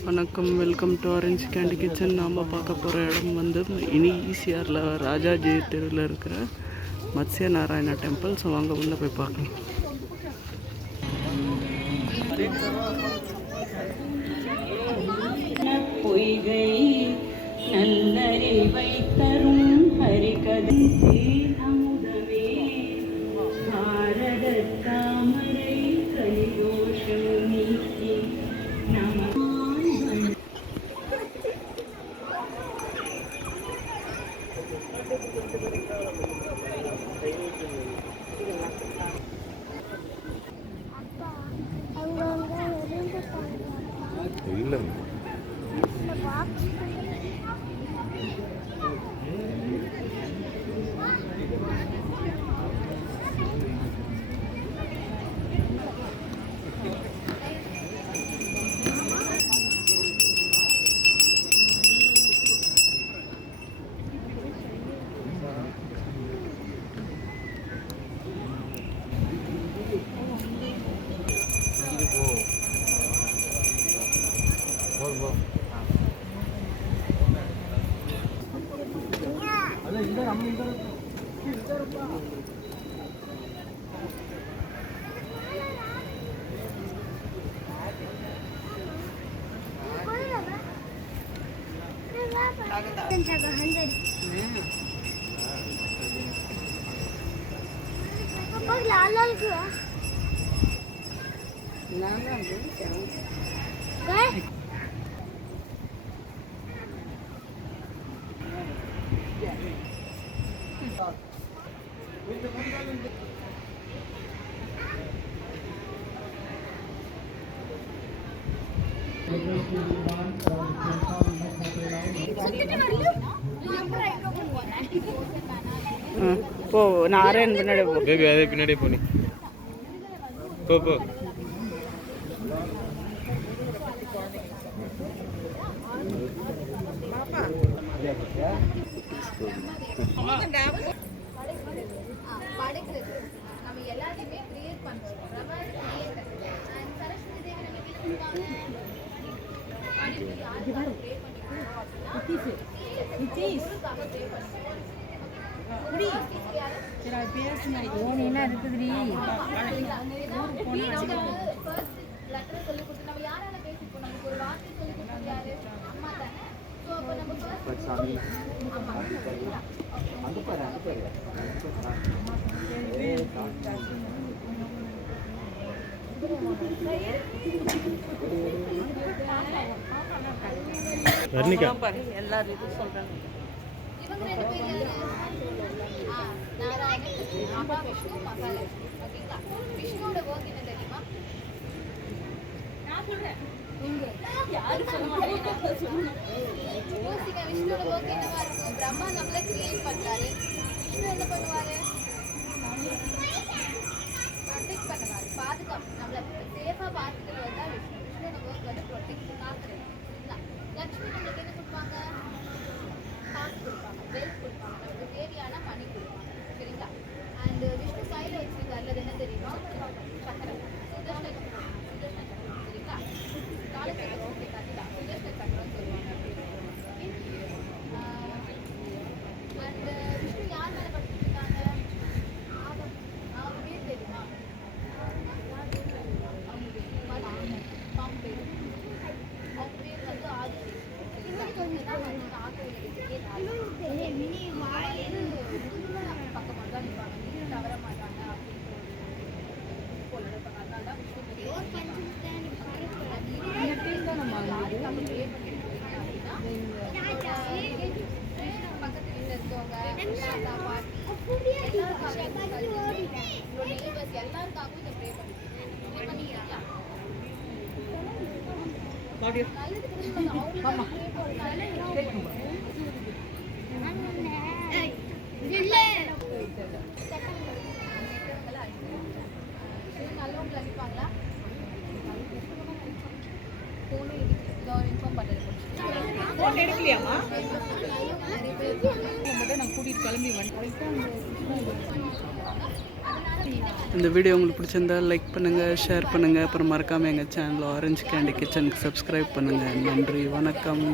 வணக்கம், welcome to orange candy kitchen. நாம் பார்க்க போகிற இடம் வந்து ஈசிஆரில் ராஜாஜி தெருவில் இருக்கிற மத்ஸ்ய நாராயணா டெம்பிள். ஸோ வாங்க உள்ளே போய் பார்க்கலாம். பொய்கை நல்லறிவை தரும் ஹரிகதை அமுதமே பாரத தாமரை கலிதோஷம் நீக்கி நம போ நாராயண் பின்னாடி போ பேபி, அதே பின்னாடி போனி போ போ. எல்லாரும் இது சொல்றாங்க. விஷ்ணுவோட ஒர்க் என்ன தெரியுமா? விஷ்ணுவோட ஒர்க் என்னவா இருக்கும்? பிரம்மா நம்மள கிரியேட் பண்றாரு. விஷ்ணு என்ன பண்ணுவாரு? ப்ரொடெக்ட் பண்ணுவாரு, பாதுகாப்பு, நம்மள சேஃபா பாத்துக்கிறது தான் விஷ்ணு. விஷ்ணுவோட ஒர்க் வந்து ப்ரொடெக்ட் காக்குறது. லட்சுமி நம்மளுக்கு என்ன கொடுப்பாங்க? காசு கொடுப்பாங்க, வெல்த் கொடுப்பாங்க, நமக்கு தேவையான மணி கொடுப்பாங்க. சரிங்களா? அண்ட் விஷ்ணு கையில வச்சிருக்காரு, அது என்ன தெரியுமா? சக்கரம், சுதர்ஷன சக்கரம். சரிங்களா? காலச்சக்கரம், ஓகே, கரெக்டா. சுதர்ஷன சக்கரம் சொல்லுவாங்க. அண்ட் விஷ்ணு யார் மேல படிச்சிருக்காங்க? அவங்க பேர் தெரியுமா? பம்பே. அவங்க பேர் வந்து ஆதி. பக்கமாக தான் இருப்பாங்க, தவற மாட்டாங்க பக்கத்து வீட்டில் இருக்கவங்க எல்லாருக்காகவும் இதை ப்ரே பண்ணிக்கலாம். நல்லவங்களை அடிப்பாங்களா? ஃபோனே எடுக்கல இதோ இன்ஃபார்ம் பண்ணுறது ஃபோன் எடுக்கலையாமா மட்டும் நான் கூட்டிகிட்டு கிளம்பி வந்துட்டேன். இந்த வீடியோ உங்களுக்கு பிடிச்சிருந்தா லைக் பண்ணுங்கள், ஷேர் பண்ணுங்கள். அப்புறம் மறக்காமல் எங்கள் சேனல் ஆரஞ்சு கேண்டி கிச்சனுக்கு சப்ஸ்கிரைப் பண்ணுங்கள். நன்றி, வணக்கம்.